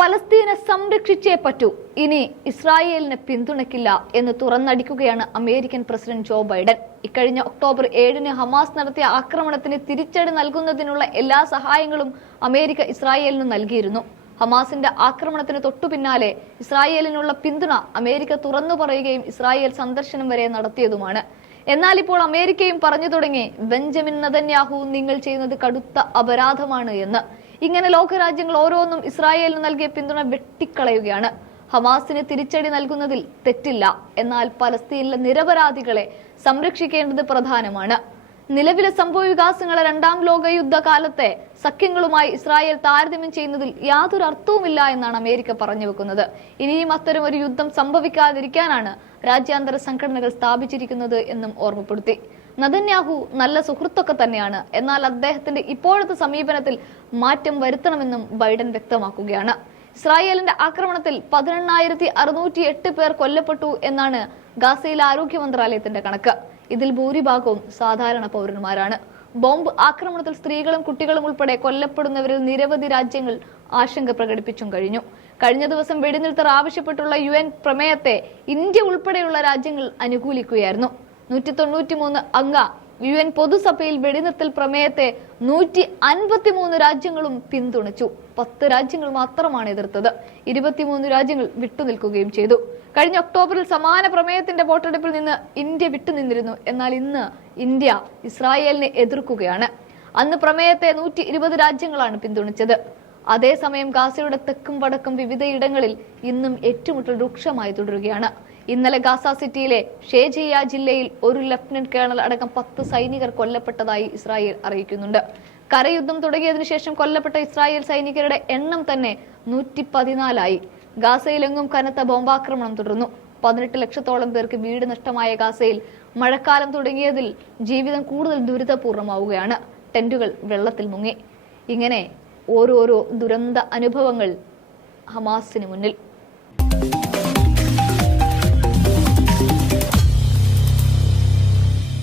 പലസ്തീനെ സംരക്ഷിച്ചേ പറ്റൂ. ഇനി ഇസ്രായേലിനെ പിന്തുണയ്ക്കില്ല എന്ന് തുറന്നടിക്കുകയാണ് അമേരിക്കൻ പ്രസിഡന്റ് ജോ ബൈഡൻ. ഇക്കഴിഞ്ഞ ഒക്ടോബർ ഏഴിന് ഹമാസ് നടത്തിയ ആക്രമണത്തിന് തിരിച്ചടി നൽകുന്നതിനുള്ള എല്ലാ സഹായങ്ങളും അമേരിക്ക ഇസ്രായേലിന് നൽകിയിരുന്നു. ഹമാസിന്റെ ആക്രമണത്തിന് തൊട്ടു പിന്നാലെ ഇസ്രായേലിനുള്ള പിന്തുണ അമേരിക്ക തുറന്നു പറയുകയും ഇസ്രായേൽ സന്ദർശനം വരെ നടത്തിയതുമാണ്. എന്നാൽ ഇപ്പോൾ അമേരിക്കയും പറഞ്ഞു തുടങ്ങി ബെഞ്ചമിൻ നതന്യാഹു നിങ്ങൾ ചെയ്യുന്നത് കടുത്ത അപരാധമാണ് എന്ന്. ഇങ്ങനെ ലോകരാജ്യങ്ങൾ ഓരോന്നും ഇസ്രായേലിന് നൽകിയ പിന്തുണ വെട്ടിക്കളയുകയാണ്. ഹമാസിന് തിരിച്ചടി നൽകുന്നതിൽ തെറ്റില്ല. എന്നാൽ പലസ്തീനിലെ നിരപരാധികളെ സംരക്ഷിക്കേണ്ടത് പ്രധാനമാണ്. നിലവിലെ സംഭവ വികാസങ്ങളെ രണ്ടാം ലോക യുദ്ധകാലത്തെ സഖ്യങ്ങളുമായി ഇസ്രായേൽ താരതമ്യം ചെയ്യുന്നതിൽ യാതൊരു അർത്ഥവുമില്ല എന്നാണ് അമേരിക്ക പറഞ്ഞു വെക്കുന്നത്. ഇനിയും അത്തരം ഒരു യുദ്ധം സംഭവിക്കാതിരിക്കാനാണ് രാജ്യാന്തര സംഘടനകൾ സ്ഥാപിച്ചിരിക്കുന്നത് എന്നും ഓർമ്മപ്പെടുത്തി. നദന്യാഹു നല്ല സുഹൃത്തൊക്കെ തന്നെയാണ്. എന്നാൽ അദ്ദേഹത്തിന്റെ ഇപ്പോഴത്തെ സമീപനത്തിൽ മാറ്റം വരുത്തണമെന്നും ബൈഡൻ വ്യക്തമാക്കുകയാണ്. ഇസ്രായേലിന്റെ ആക്രമണത്തിൽ പതിനെണ്ണായിരത്തി അറുന്നൂറ്റി എട്ട് പേർ കൊല്ലപ്പെട്ടു എന്നാണ് ഗാസയിലെ ആരോഗ്യ മന്ത്രാലയത്തിന്റെ കണക്ക്. ഇതിൽ ഭൂരിഭാഗവും സാധാരണ പൗരന്മാരാണ്. ബോംബ് ആക്രമണത്തിൽ സ്ത്രീകളും കുട്ടികളും ഉൾപ്പെടെ കൊല്ലപ്പെടുന്നവരിൽ നിരവധി രാജ്യങ്ങൾ ആശങ്ക പ്രകടിപ്പിച്ചും കഴിഞ്ഞു. കഴിഞ്ഞ ദിവസം വെടിനിർത്തൽ ആവശ്യപ്പെട്ടുള്ള യു എൻ പ്രമേയത്തെ ഇന്ത്യ ഉൾപ്പെടെയുള്ള രാജ്യങ്ങൾ അനുകൂലിക്കുകയായിരുന്നു. നൂറ്റി തൊണ്ണൂറ്റി മൂന്ന് അംഗ യു എൻ പൊതുസഭയിൽ വെടിനിർത്തൽ പ്രമേയത്തെ നൂറ്റി അൻപത്തിമൂന്ന് രാജ്യങ്ങളും പിന്തുണച്ചു. പത്ത് രാജ്യങ്ങൾ മാത്രമാണ് എതിർത്തത്. ഇരുപത്തിമൂന്ന് രാജ്യങ്ങൾ വിട്ടുനിൽക്കുകയും ചെയ്തു. കഴിഞ്ഞ ഒക്ടോബറിൽ സമാന പ്രമേയത്തിന്റെ വോട്ടെടുപ്പിൽ നിന്ന് ഇന്ത്യ വിട്ടുനിന്നിരുന്നു. എന്നാൽ ഇന്ന് ഇന്ത്യ ഇസ്രായേലിനെ എതിർക്കുകയാണ്. അന്ന് പ്രമേയത്തെ നൂറ്റി ഇരുപത് രാജ്യങ്ങളാണ് പിന്തുണച്ചത്. അതേസമയം ഗാസയുടെ തെക്കും വടക്കും വിവിധയിടങ്ങളിൽ ഇന്നും ഏറ്റുമുട്ടൽ രൂക്ഷമായി തുടരുകയാണ്. ഇന്നലെ ഗാസ സിറ്റിയിലെ ഷേജിയ ജില്ലയിൽ ഒരു ലഫ്റ്റനന്റ് കേണൽ അടക്കം പത്ത് സൈനികർ കൊല്ലപ്പെട്ടതായി ഇസ്രായേൽ അറിയിക്കുന്നുണ്ട്. കരയുദ്ധം തുടങ്ങിയതിനു ശേഷം കൊല്ലപ്പെട്ട ഇസ്രായേൽ സൈനികരുടെ എണ്ണം തന്നെ നൂറ്റി പതിനാലായി ഗാസയിലെങ്ങും കനത്ത ബോംബാക്രമണം തുടർന്നു. പതിനെട്ട് ലക്ഷത്തോളം പേർക്ക് വീട് നഷ്ടമായ ഗാസയിൽ മഴക്കാലം തുടങ്ങിയതിൽ ജീവിതം കൂടുതൽ ദുരിതപൂർണമാവുകയാണ്. ടെന്റുകൾ വെള്ളത്തിൽ മുങ്ങി. ഇങ്ങനെ ഓരോരോ ദുരന്ത അനുഭവങ്ങൾ ഹമാസിന് മുന്നിൽ.